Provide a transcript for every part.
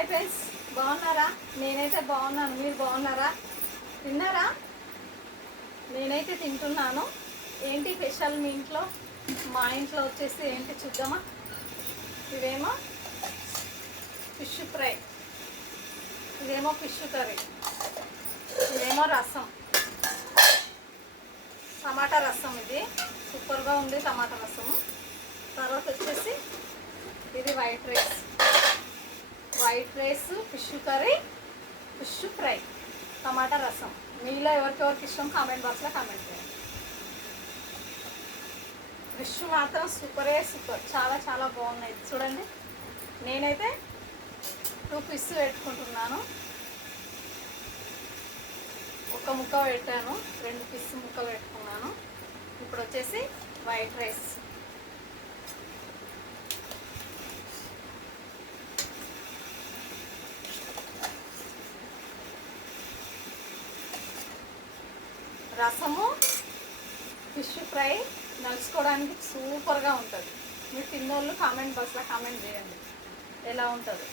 Hi friends, బాగున్నారా? నేనైతే బాగున్నాను. మీరు బాగున్నారా? తిన్నారా? నేనైతే తింటున్నాను. ఏంటి స్పెషల్ మీ ఇంట్లో? మా ఇంట్లో వచ్చేసి ఏంటి చూద్దామా. ఇదేమో ఫిష్ ఫ్రై, ఇదేమో ఫిష్ కర్రీ, ఇదేమో రసం, టమాటా రసం. ఇది సూపర్గా ఉంది టమాటా రసము. తర్వాత వచ్చేసి ఇది white rice, fish curry, fish fry, tomato రసం. మీలో ఎవరికెవరికి ఇష్టం కామెంట్ బాక్స్లో కామెంట్ చేయండి. ఫిష్ మాత్రం సూపర్, చాలా చాలా బాగున్నాయి. చూడండి, నేనైతే 2 పీస్ పెట్టుకుంటున్నాను. ఒక ముక్క పెట్టాను, 2 పీస్ ముక్క పెట్టుకున్నాను. ఇప్పుడు వచ్చేసి వైట్ రైస్, రసము, ఫిష్ ఫ్రై నలుచుకోవడానికి సూపర్గా ఉంటుంది. మీరు తిన్నోళ్ళు కామెంట్ బాక్స్లో కామెంట్ చేయండి ఎలా ఉంటుంది.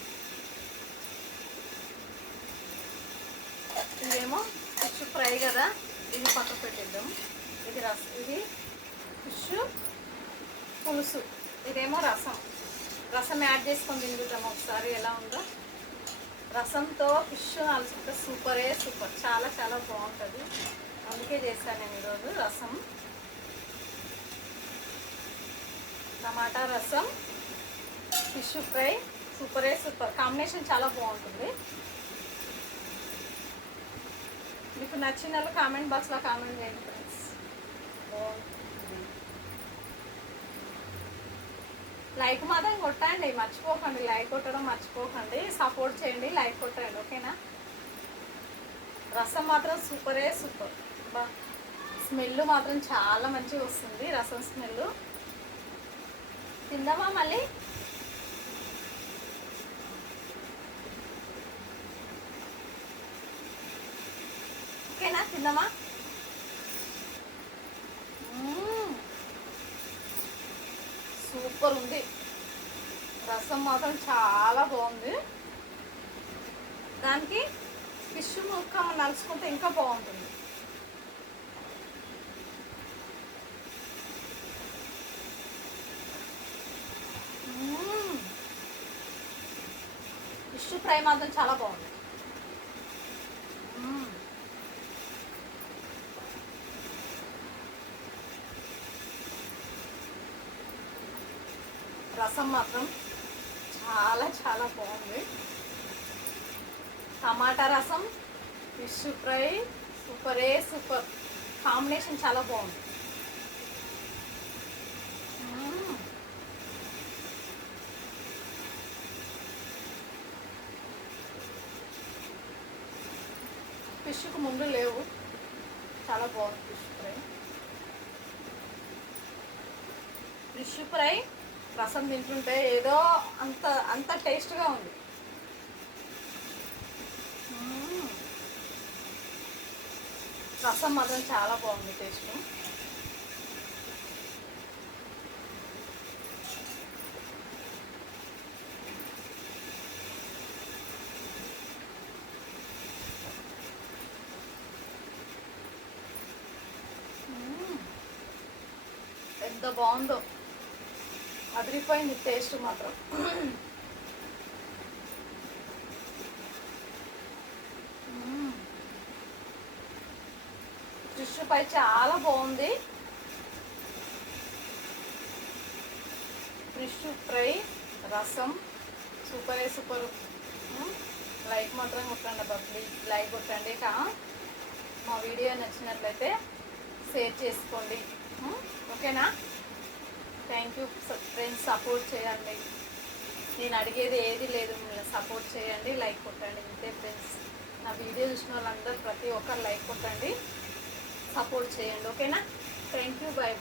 ఇదేమో ఫిష్ ఫ్రై కదా, ఇది పక్కకు పెట్టిద్దాం. ఇది ఫిష్ పులుసు, ఇదేమో రసం యాడ్ చేసుకొని తింటున్నాం ఒకసారి ఎలా ఉందో. రసంతో ఫిష్ నలుచుకుంటే సూపర్, చాలా చాలా బాగుంటుంది. అందుకే చేశాను నేను ఈరోజు రసం, టమాటా రసం, ఫిష్ ఫ్రై. సూపర్ కాంబినేషన్, చాలా బాగుంటుంది. మీకు నచ్చిన వాళ్ళు కామెంట్ బాక్స్లో కామెంట్ చేయండి ఫ్రెండ్స్. లైక్ మాత్రం కొట్టండి, మర్చిపోకండి. లైక్ కొట్టడం మర్చిపోకండి. సపోర్ట్ చేయండి, లైక్ కొట్టండి, ఓకేనా? రసం మాత్రం సూపర్. స్మెల్ మాత్రం చాలా మంచిగా వస్తుంది, రసం స్మెల్. తిందామా మళ్ళీ? ఓకేనా, తిందామా? సూపర్ ఉంది, రసం మాత్రం చాలా బాగుంది. దానికి ఫిష్ ముక్క నలుచుకుంటే ఇంకా బాగుంటుంది. ఫిష్ ఫ్రై మాత్రం చాలా బాగుంది. రసం మాత్రం చాలా చాలా బాగుంది. టమాటా రసం, ఫిష్ ఫ్రై సూపర్ కాంబినేషన్, చాలా బాగుంది. ఫిష్కు ముందు లేవు, చాలా బాగుంది ఫిష్ ఫ్రై. రసం తింటుంటే ఏదో అంత టేస్ట్గా ఉంది. రసం మాత్రం చాలా బాగుంది టేస్ట్. ఎంత బాగుందో, అదిరిపోయింది టేస్ట్ మాత్రం. ఫిష్ ఫ్రై చాలా బాగుంది. ఫిష్ ఫ్రై, రసం సూపర్. లైక్ మాత్రం కొట్టండి అబ్బా, ప్లీజ్ లైక్ కొట్టండి. మా వీడియో నచ్చినట్లయితే షేర్ చేసుకోండి, ఓకేనా? థ్యాంక్ యూ ఫ్రెండ్స్, సపోర్ట్ చేయండి. నేను అడిగేది ఏది లేదు, మిమ్మల్ని సపోర్ట్ చేయండి, లైక్ కొట్టండి, ఇంతే ఫ్రెండ్స్. నా వీడియో చూసిన వాళ్ళందరూ ప్రతి ఒక్కరు లైక్ కొట్టండి, సపోర్ట్ చేయండి, ఓకేనా? Thank you, by.